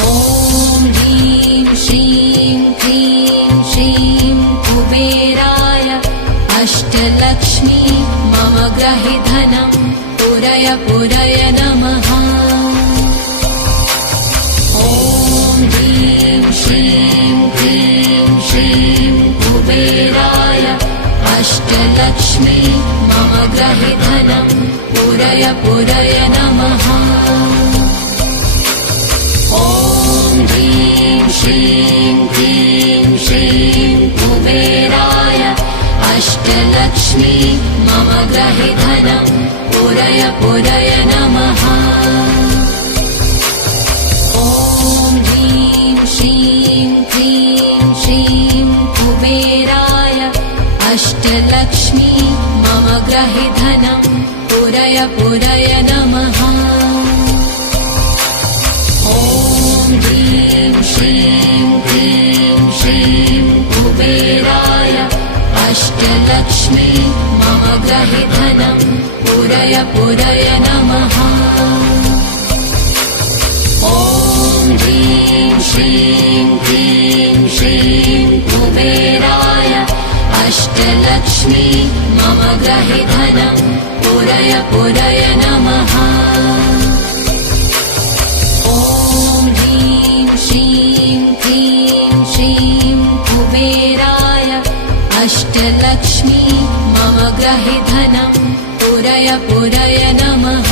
ॐ ह्रीं श्रीं क्लीं श्रीं कुबेराय अष्टलक्ष्मी मम गृहे धनं पुरय पुरय नमः। ॐ ह्रीं श्रीं क्लीं श्रीं कुबेराय अष्टलक्ष्मी मम गृहे धनं पुरय पुरय नमः। ॐ ह्रीं श्रीं क्लीं श्रीं कुबेराय अष्टलक्ष्मी मम गृहे धनं पुरय पुरय नमः। ॐ ह्रीं श्रीं क्लीं श्रीं कुबेराय अष्टलक्ष्मी मम गृहे धनं पुरय पुरय नमः। ॐ ह्रीं श्रीं क्लीं श्रीं कुबेराय अष्टलक्ष्मी मम गृहे धनं पुरय पुरय नमः। ॐ ह्रीं श्रीं क्लीं श्रीं कुबेराय अष्टलक्ष्मी मम गृहे धनं पुरय पुरय नमः। ॐ ह्रीं श्रीं क्लीं श्रीं कुबेराय अष्टलक्ष्मी मम गृहे धनं पुरय पुरय नमः।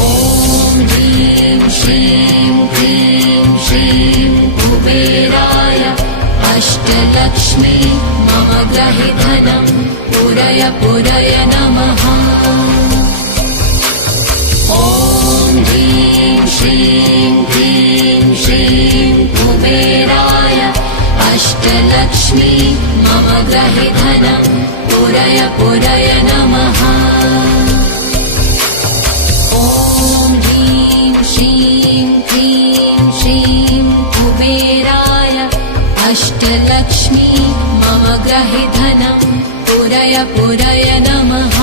ॐ ह्रीं श्रीं क्लीं श्रीं कुबेराय अष्टलक्ष्मी मम गृहे धनं पुरय पुरय नमः। ॐ ह्रीं श्रीं क्लीं श्रीं कुबेराय अष्टलक्ष्मी मम गृहे धनं पुरय पुरय नमः। ॐ ह्रीं श्रीं क्लीं श्रीं कुबेराय अष्टलक्ष्मी मम गृहे धनं पुरय पुरय नमः।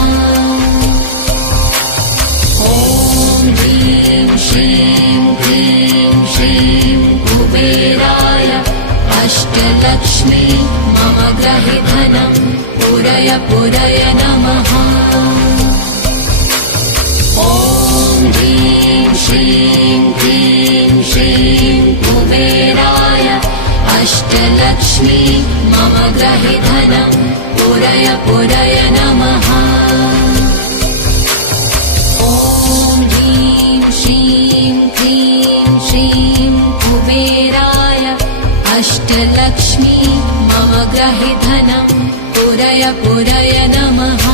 ॐ ह्रीं श्रीं क्लीं श्रीं कुबेराय अष्टलक्ष्मी मम गृहे धनं पुरय पुरय नमः। ॐ ह्रीं श्रीं क्लीं श्रीं कुबेराय अष्टलक्ष्मी मम गृहे धनं पुरय पुरय नमः। ॐ ह्रीं श्रीं क्लीं श्रीं कुबेराय अष्टलक्ष्मी मम गृहे धनं पुरय पुरय नमः।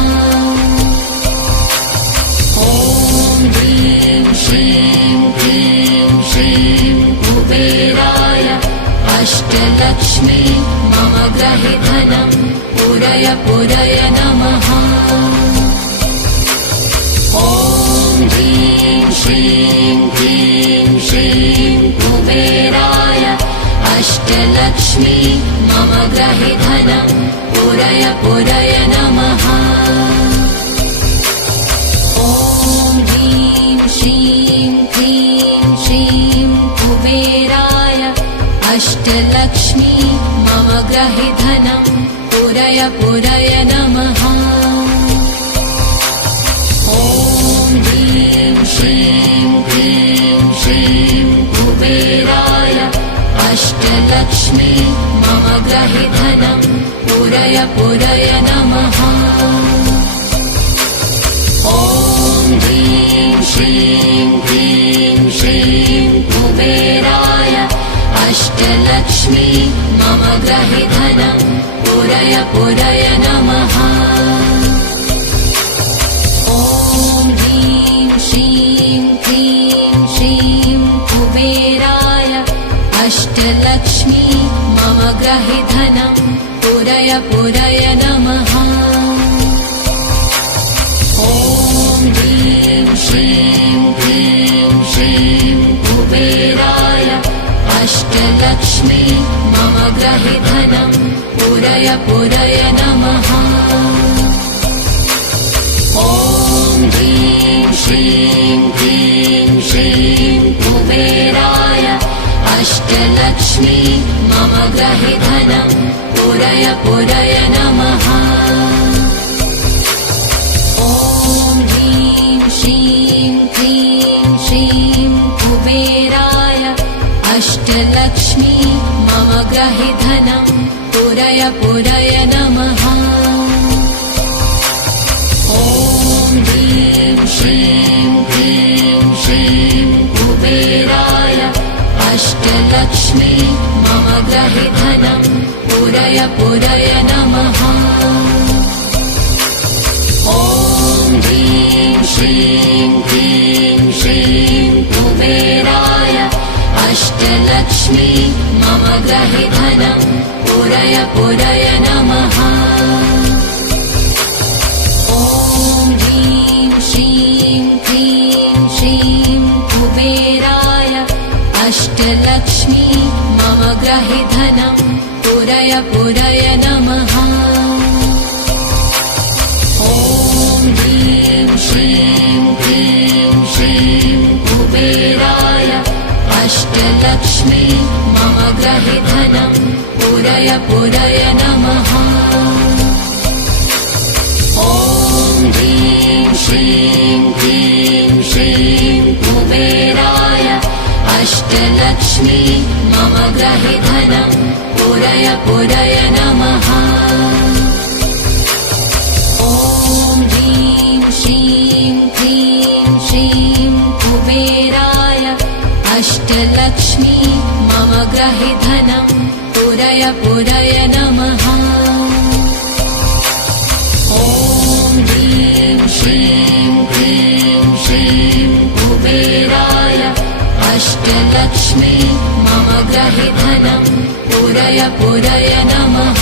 ॐ ह्रीं श्रीं क्लीं श्रीं कुबेराय अष्टलक्ष्मी मम गृहे धनं पुरय पुरय नमः। ॐ ह्रीं श्रीं क्लीं श्रीं कुबेराय अष्टलक्ष्मी मम गृहे धनं पुरय पुरय नमः। ॐ ह्रीं श्रीं क्लीं श्रीं कुबेराय अष्टलक्ष्मी मम गृहे धनं पुरय पुरय नमः। ॐ ह्रीं श्रीं क्लीं श्रीं कुबेराय अष्टलक्ष्मी मम गृहे धनं पुरय पुरय नमः। ॐ ह्रीं श्रीं क्लीं श्रीं कुबेराय अष्टलक्ष्मी मम गृहे धनं पुरय पुरय नमः। ॐ ह्रीं श्रीं क्लीं श्रीं कुबेराय अष्टलक्ष्मी मम गृहे धनं पुरय पुरय नमः। ॐ ह्रीं श्रीं क्लीं श्रीं कुबेराय अष्टलक्ष्मी मम गृहे धनं पुरय पुरय नमः। ॐ ह्रीं श्रीं क्लीं श्रीं अष्टलक्ष्मी मम गृहे धनं पूरय पूरय नमः। ॐ ह्रीं श्रीं क्लीं श्रीं कुबेराय अष्टलक्ष्मी मम गृहे धनं पूरय पूरय नमः। ॐ ह्रीं श्रीं क्लीं श्रीं कुबेराय अष्टलक्ष्मी मम गृहे धनं पूरय पूरय नमः। ॐ ह्रीं श्रीं क्लीं श्रीं कुबेराय अष्टलक्ष्मी मम गृहे धनं पूरय पूरय नमः। ॐ ह्रीं श्रीं क्लीं श्रीं कुबेराय अष्टलक्ष्मी मम गृहे धनं पूरय पूरय नमः। ॐ ह्रीं श्रीं क्लीं श्रीं कुबेराय अष्टलक्ष्मी मम गृहे धनं पूरय पूरय नमः। ॐ ह्रीं श्रीं क्लीं श्रीं कुबेराय अष्टलक्ष्मी मम गृहे धनं पूरय पूरय नमः। ॐ ह्रीं श्रीं क्लीं श्रीं कुबेराय अष्टलक्ष्मी मम गृहे धनं पूरय पूरय नमः। ॐ ह्रीं श्रीं क्लीं श्रीं कुबेराय अष्टलक्ष्मी मम गृहे धनं पूरय पूरय नमः।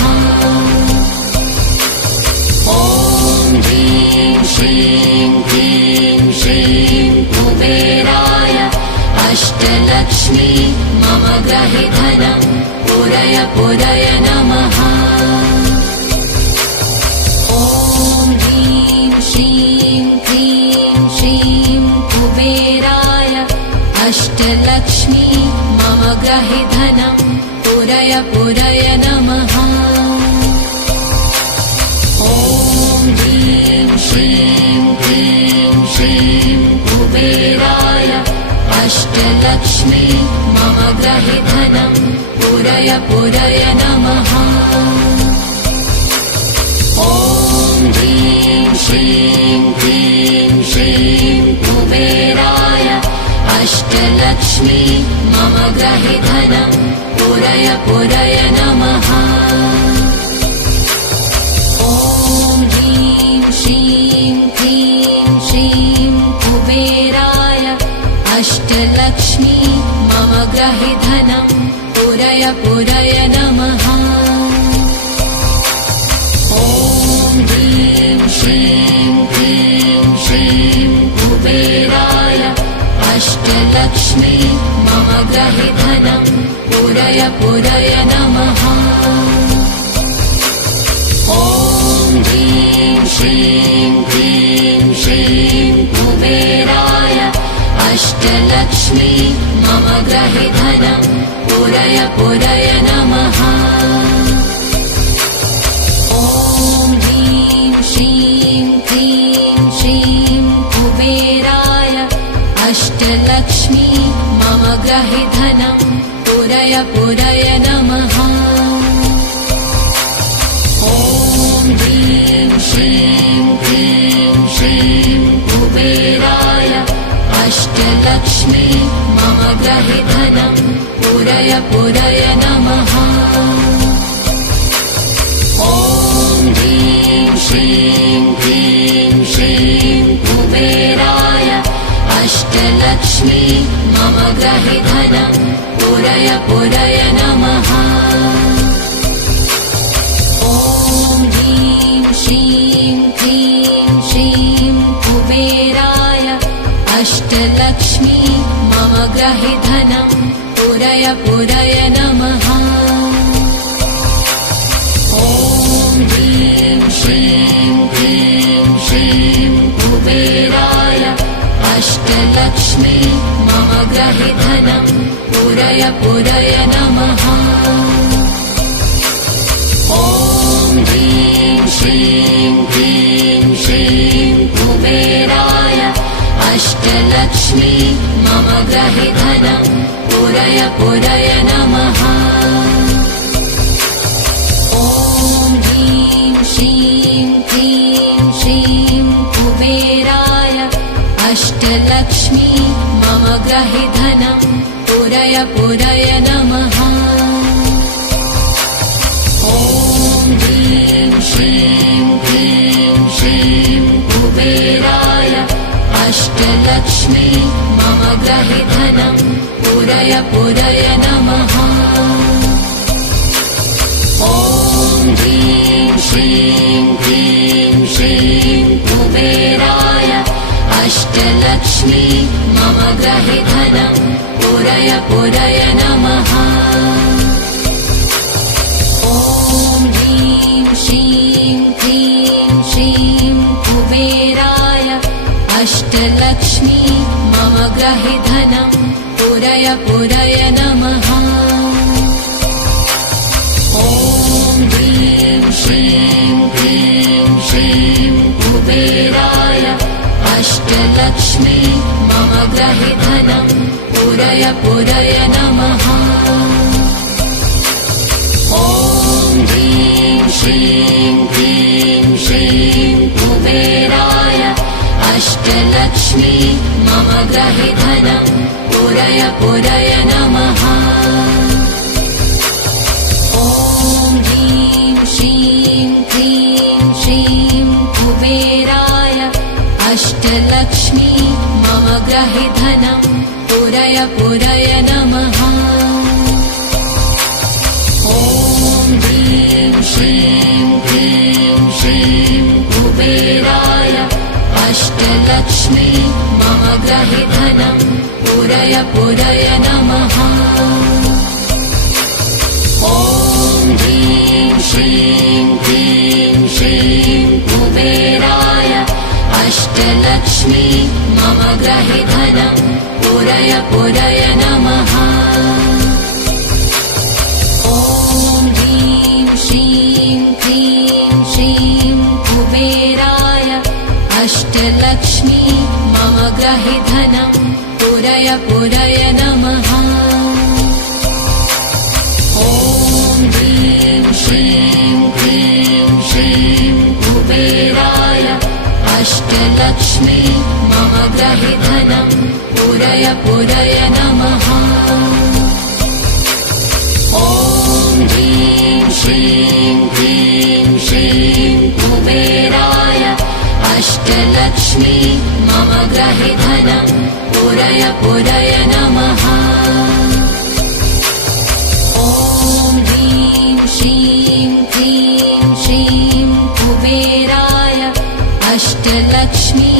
ॐ ह्रीं श्रीं क्लीं श्रीं कुबेराय अष्टलक्ष्मी मम गृहे धनं पूरय पूरय नमः। ॐ ह्रीं श्रीं क्लीं श्रीं कुबेराय अष्टलक्ष्मी मम गृहे धनं पूरय पूरय नमः। ॐ ह्रीं श्रीं क्लीं श्रीं कुबेराय अष्टलक्ष्मी मम गृहे धनं पूरय पूरय नमः। ॐ ह्रीं श्रीं क्लीं श्रीं कुबेराय अष्टलक्ष्मी मम गृहे धनं पूरय पूरय नमः। ॐ ह्रीं श्रीं क्लीं श्रीं कुबेराय अष्टलक्ष्मी मम गृहे धनं पूरय पूरय नमः। ॐ ह्रीं श्रीं क्लीं श्रीं कुबेराय अष्टलक्ष्मी मम गृहे धनं पूरय पूरय नमः। ॐ ह्रीं श्रीं क्लीं श्रीं कुबेराय अष्टलक्ष्मी मम गृहे धनं पूरय पूरय नमः। ॐ ह्रीं श्रीं क्लीं श्रीं कुबेराय अष्टलक्ष्मी मम गृहे धनं पूरय पूरय नमः। ॐ ह्रीं श्रीं क्लीं श्रीं कुबेराय अष्टलक्ष्मी मम गृहे धनं पूरय पूरय नमः। ॐ ह्रीं श्रीं क्लीं श्रीं कुबेराय अष्टलक्ष्मी मम गृहे धनं पूरय पूरय नमः। ॐ ह्रीं श्रीं क्लीं श्रीं कुबेराय अष्टलक्ष्मी मम गृहे धनं पूरय पूरय नमः। ॐ ह्रीं श्रीं क्लीं श्रीं कुबेराय अष्टलक्ष्मी मम ग्रहि धनं पूरय पूरय नमः। ॐ ह्रीं श्रीं क्लीं श्रीं कुबेराय अष्टलक्ष्मी मम ग्रहि धनं पूरय पूरय नमः। ॐ ह्रीं श्रीं क्लीं श्रीं कुबेराय अष्टलक्ष्मी मम ग्रहि धनं पूरय पूरय नमः। ॐ ह्रीं श्रीं क्लीं श्रीं कुबेराय अष्टलक्ष्मी मम ग्रहि धनं पूरय पूरय नमः। ॐ ह्रीं श्रीं क्लीं श्रीं कुबेराय अष्टलक्ष्मी मम ग्रहि धनं पूरय पूरय नमः। ॐ ह्रीं श्रीं क्लीं श्रीं कुबेराय अष्टलक्ष्मी मम ग्रहि धनं पूरय पूरय नमः। ॐ ह्रीं श्रीं क्लीं श्रीं कुबेराय अष्टलक्ष्मी मम ग्रहि धनं पूरय पूरय नमः। ॐ ह्रीं श्रीं क्लीं श्रीं कुबेराय अष्टलक्ष्मी मम ग्रहि धनं पूरय पूरय नमः। ॐ ह्रीं श्रीं क्लीं श्रीं कुबेराय अष्टलक्ष्मी मम ग्रहि धनं पूरय पूरय नमः। ॐ ह्रीं श्रीं क्लीं श्रीं कुबेराय अष्टलक्ष्मी मम ग्रहि धनं पूरय पूरय नमः। ॐ ह्रीं श्रीं क्लीं श्रीं कुबेराय अष्टलक्ष्मी मम ग्रहि धनं पूरय पूरय नमः। ॐ ह्रीं श्रीं क्लीं श्रीं कुबेराय अष्टलक्ष्मी मम ग्रहि धनं पूरय पूरय नमः। ॐ ह्रीं श्रीं क्लीं श्रीं कुबेराय अष्टलक्ष्मी मम ग्रहि धनं पूरय पूरय नमः। ॐ ह्रीं श्रीं क्लीं श्रीं कुबेराय अष्टलक्ष्मी मम ग्रहि धनं पूरय पूरय नमः। ॐ ह्रीं श्रीं क्लीं श्रीं कुबेराय अष्टलक्ष्मी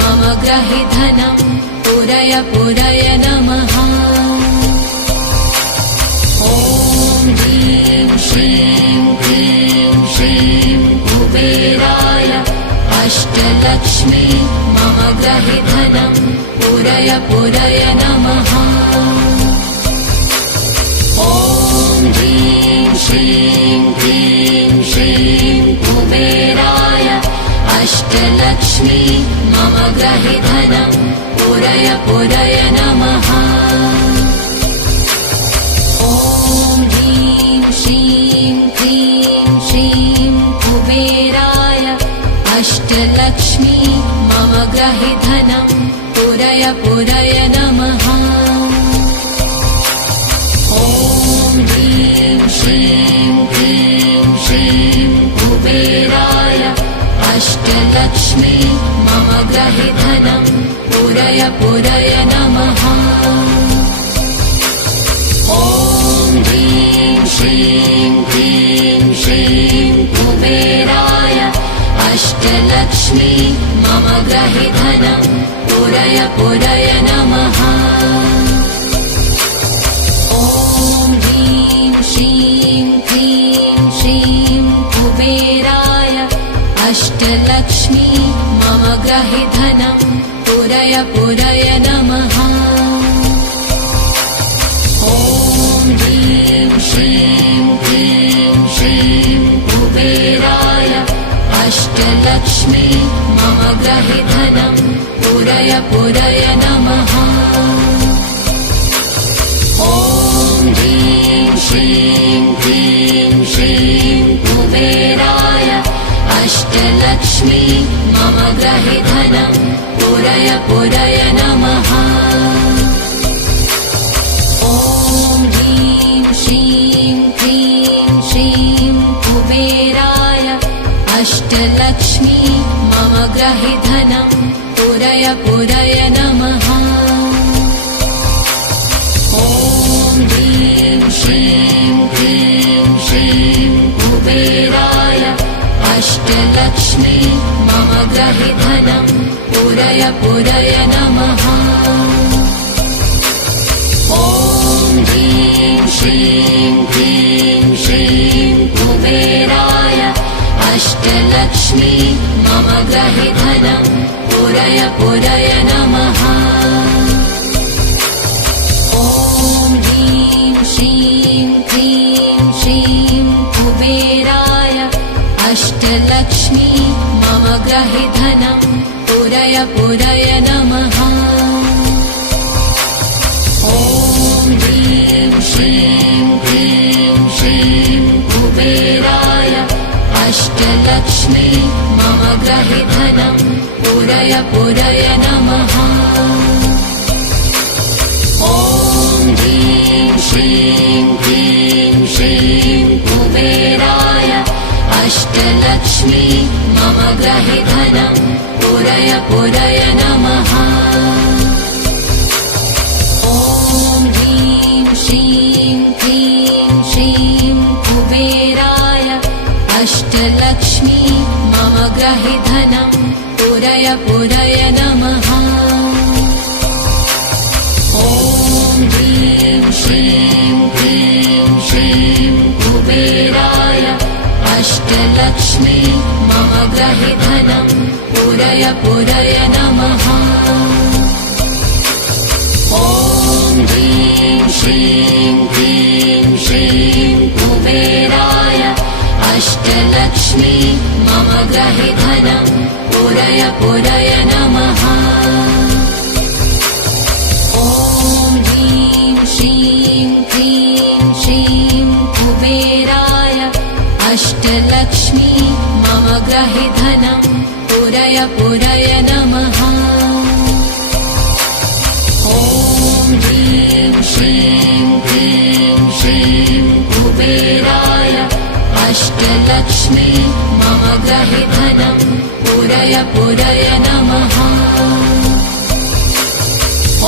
मम ग्रहि धनं पूरय पूरय नमः। ॐ ह्रीं श्रीं क्लीं श्रीं कुबेराय अष्टलक्ष्मी मम ग्रहि धनं पूरय पूरय नमः। ॐ ह्रीं श्रीं क्लीं श्रीं कुबेराय अष्टलक्ष्मी मम ग्रहि धनं पूरय पूरय नमः। ॐ ह्रीं श्रीं क्लीं श्रीं कुबेराय अष्टलक्ष्मी मम ग्रहि धनं पूरय पूरय नमः। ॐ ह्रीं श्रीं क्लीं श्रीं कुबेराय अष्टलक्ष्मी मम ग्रहि धनं पूरय पूरय नमः। ॐ ह्रीं श्रीं क्लीं श्रीं कुबेराय अष्टलक्ष्मी मम ग्रहि धनं पूरय पूरय नमः। ॐ ह्रीं श्रीं क्लीं श्रीं कुबेराय अष्टलक्ष्मी मम ग्रहि धनं पूरय पूरय पूरय नमः। ॐ ह्रीं श्रीं क्लीं श्रीं कुबेराय अष्टलक्ष्मी मम गृहे धनं पूरय पूरय नमः। ॐ ह्रीं श्रीं क्लीं श्रीं कुबेराय अष्टलक्ष्मी मम गृहे धनं पूरय पूरय नमः। ॐ ह्रीं श्रीं क्लीं श्रीं कुबेराय अष्टलक्ष्मी मम गृहे धनं पूरय पूरय नमः। ॐ ह्रीं श्रीं क्लीं श्रीं कुबेराय अष्टलक्ष्मी मम गृहे धनं पूरय पूरय नमः। ॐ ह्रीं श्रीं क्लीं श्रीं कुबेराय अष्टलक्ष्मी मम गृहे धनं पूरय पूरय नमः। ॐ ह्रीं श्रीं क्लीं श्रीं कुबेराय अष्टलक्ष्मी मम गृहे धनं पूरय पूरय नमः। ॐ ह्रीं श्रीं क्लीं श्रीं कुबेराय अष्टलक्ष्मी मम गृहे धनं पूरय पूरय नमः। ॐ ह्रीं श्रीं क्लीं श्रीं कुबेराय अष्टलक्ष्मी मम गृहे धनं पूरय पूरय नमः। ॐ ह्रीं श्रीं क्लीं श्रीं कुबेराय अष्टलक्ष्मी मम गृहे धनं पूरय पूरय नमः। ॐ ह्रीं श्रीं क्लीं श्रीं कुबेराय अष्टलक्ष्मी मम गृहे धनं पूरय पूरय नमः। ॐ ह्रीं श्रीं क्लीं श्रीं कुबेराय अष्टलक्ष्मी मम गृहे धनं पूरय पूरय नमः। ॐ ह्रीं श्रीं क्लीं श्रीं कुबेराय अष्टलक्ष्मी मम गृहे धनं पूरय पूरय नमः। ॐ ह्रीं श्रीं क्लीं श्रीं कुबेराय अष्टलक्ष्मी मम गृहे धनं पूरय पूरय नमः।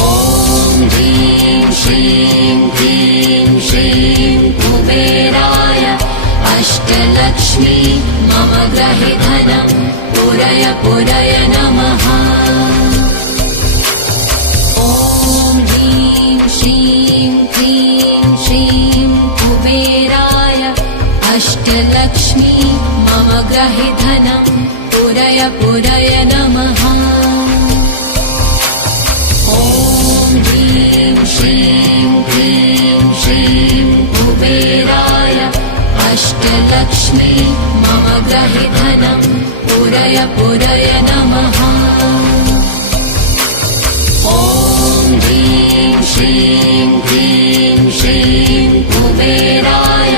ॐ ह्रीं श्रीं क्लीं श्रीं कुबेराय अष्टलक्ष्मी मम गृहे धनं पूरय पूरय नमः। ॐ ह्रीं श्रीं क्लीं श्रीं कुबेराय अष्टलक्ष्मी मम गृहे धनं पूरय पूरय नमः। ॐ ह्रीं श्रीं क्लीं श्रीं कुबेराय अष्टलक्ष्मी मम गृहे धनं पूरय पूरय नमः। ॐ ह्रीं श्रीं क्लीं श्रीं कुबेराय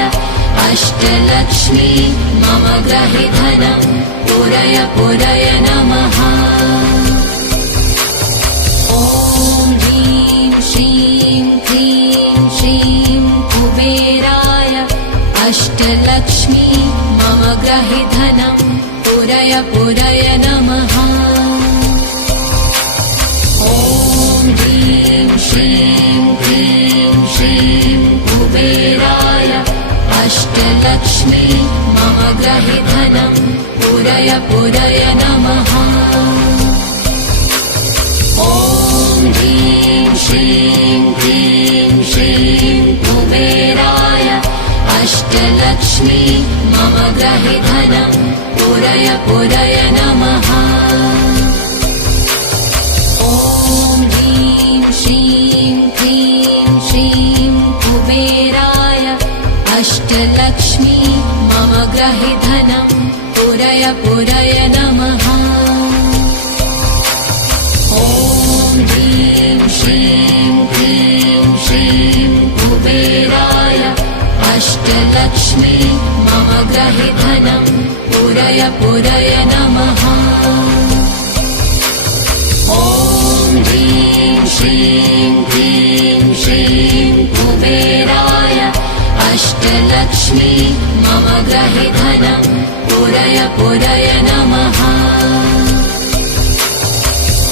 अष्टलक्ष्मी मम गृहे धनं पूरय पूरय नमः। ॐ ह्रीं श्रीं क्लीं श्रीं कुबेराय अष्टलक्ष्मी मम गृहे धनं पूरय पूरय नमः। ॐ ह्रीं श्रीं क्लीं श्रीं कुबेराय अष्टलक्ष्मी मम गृहे धनं पूरय पूरय नमः। ॐ ह्रीं श्रीं क्लीं श्रीं कुबेराय अष्टलक्ष्मी मम गृहे धनं पूरय पूरय नमः। ॐ अष्टलक्ष्मी मम ग्रहे धनं पूरय पूरय नमः। ॐ ह्रीं श्रीं क्लीं श्रीं कुबेराय अष्टलक्ष्मी मम ग्रहे धनं पूरय पूरय नमः। ॐ ह्रीं श्रीं क्लीं श्रीं कुबेराय अष्टलक्ष्मी मम ग्रहे धनं पूरय पूरय नमः।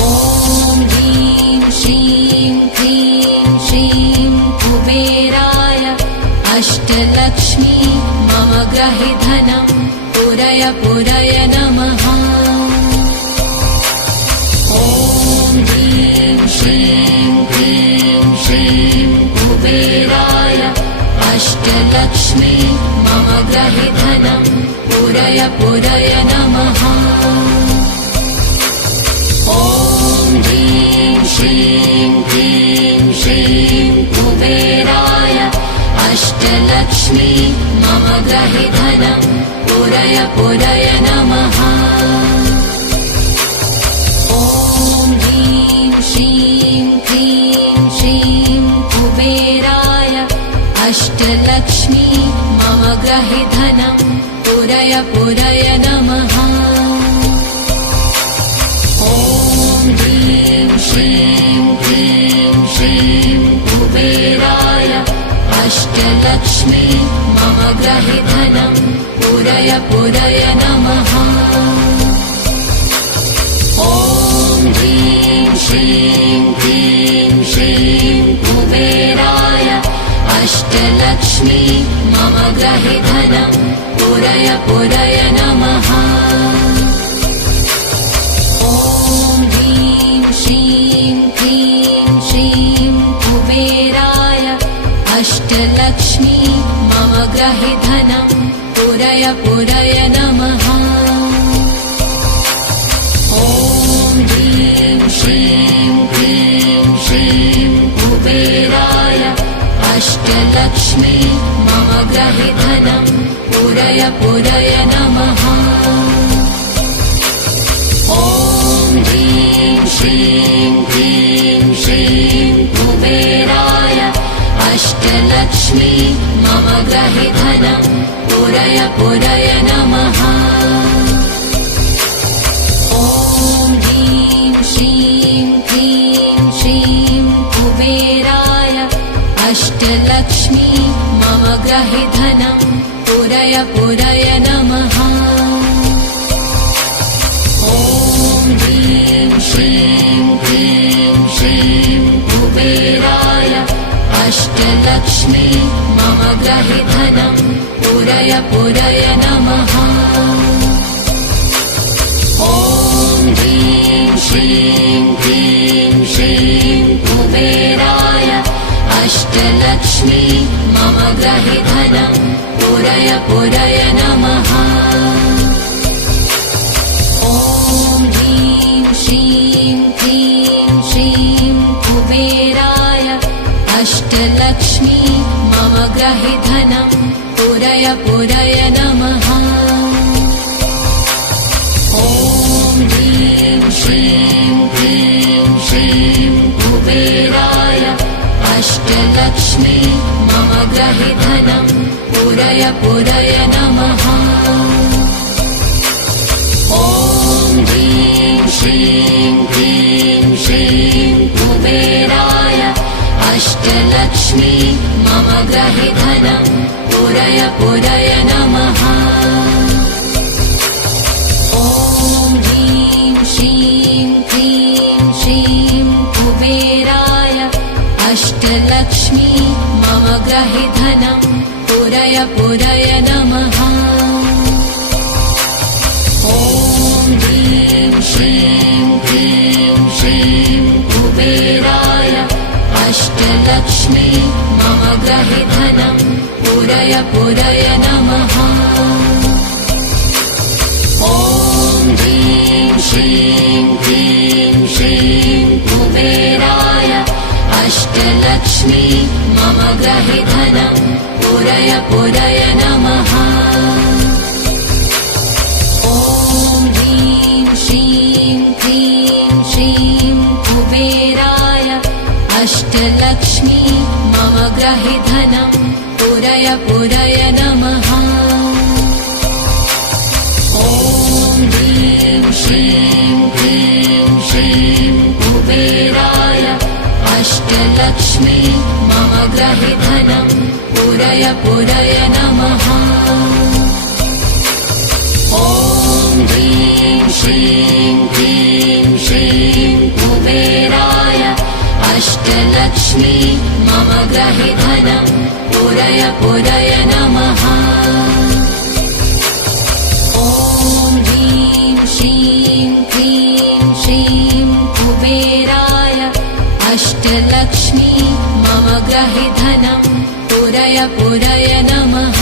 ॐ ह्रीं श्रीं क्लीं श्रीं कुबेराय अष्टलक्ष्मी मम ग्रहे धनं पूरय पूरय नमः। ॐ ह्रीं श्रीं क्लीं श्रीं कुबेराय अष्टलक्ष्मी मम ग्रहे धनं पूरय पूरय नमः। ॐ ह्रीं श्रीं क्लीं श्रीं कुबेराय अष्टलक्ष्मी मम ग्रहे धनं पूरय पूरय नमः। ॐ ह्रीं श्रीं क्लीं श्रीं कुबेराय अष्टलक्ष्मी मम ग्रहे धनं पूरय पूरय नमः। ॐ ह्रीं श्रीं क्लीं श्रीं कुबेराय अष्टलक्ष्मी मम ग्रहे धनं पूरय पूरय नमः। ॐ ह्रीं श्रीं क्लीं श्रीं कुबेराय अष्टलक्ष्मी मम ग्रहे धनं पूरय पूरय नमः। ॐ ह्रीं श्रीं क्लीं श्रीं कुबेराय अष्टलक्ष्मी मम ग्रहे धनं पूरय पूरय नमः। ॐ ह्रीं श्रीं क्लीं श्रीं कुबेराय अष्टलक्ष्मी मम ग्रहे धनं पूरय पूरय नमः। ॐ ह्रीं श्रीं क्लीं श्रीं कुबेराय अष्टलक्ष्मी मम ग्रहे धनं पूरय पूरय नमः। ॐ ह्रीं श्रीं क्लीं श्रीं कुबेराय अष्टलक्ष्मी मम ग्रहे धनं पूरय पूरय नमः। ॐ ह्रीं श्रीं क्लीं श्रीं कुबेराय अष्टलक्ष्मी मम ग्रहे धनं पूरय पूरय नमः। ॐ ह्रीं श्रीं क्लीं श्रीं कुबेराय अष्टलक्ष्मी मम ग्रहे धनं पूरय पूरय नमः। ॐ ह्रीं श्रीं क्लीं श्रीं कुबेराय अष्टलक्ष्मी मम ग्रहे धनं पूरय पूरय नमः। ॐ ह्रीं श्रीं क्लीं श्रीं कुबेराय अष्टलक्ष्मी मम ग्रहे धनं पूरय पूरय नमः। ॐ ह्रीं श्रीं क्लीं श्रीं कुबेराय अष्टलक्ष्मी मम ग्रहे धनं पूरय पूरय नमः। ॐ ह्रीं श्रीं क्लीं श्रीं कुबेराय अष्टलक्ष्मी मम ग्रहे धनं पूरय पूरय नमः। ॐ ह्रीं श्रीं क्लीं श्रीं कुबेराय अष्टलक्ष्मी मम ग्रहे धनं पूरय पूरय नमः। ॐ ह्रीं श्रीं क्लीं श्रीं कुबेराय अष्टलक्ष्मी मम ग्रहे धनं पूरय पूरय नमः। ॐ ह्रीं श्रीं क्लीं श्रीं कुबेराय अष्टलक्ष्मी मम गृहे धनं पूरय पूरय नमः। ॐ ह्रीं श्रीं क्लीं श्रीं कुबेराय अष्टलक्ष्मी मम गृहे धनं पूरय पूरय नमः। ॐ ह्रीं श्रीं क्लीं श्रीं कुबेराय अष्टलक्ष्मी मम गृहे धनं पूरय पूरय नमः। ॐ ह्रीं श्रीं क्लीं श्रीं कुबेराय अष्टलक्ष्मी मम गृहे धनं पूरय पूरय नमः।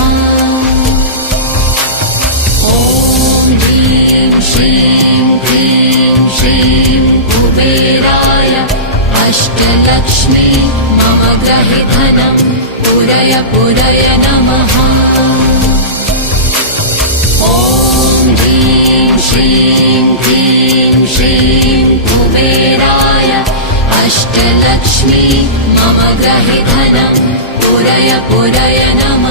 ॐ ह्रीं श्रीं क्लीं श्रीं कुबेराय अष्टलक्ष्मी मम गृहे धनं पूरय पूरय नमः। ॐ ह्रीं श्रीं क्लीं श्रीं कुबेराय अष्टलक्ष्मी मम गृहे धनं पूरय पूरय नमः।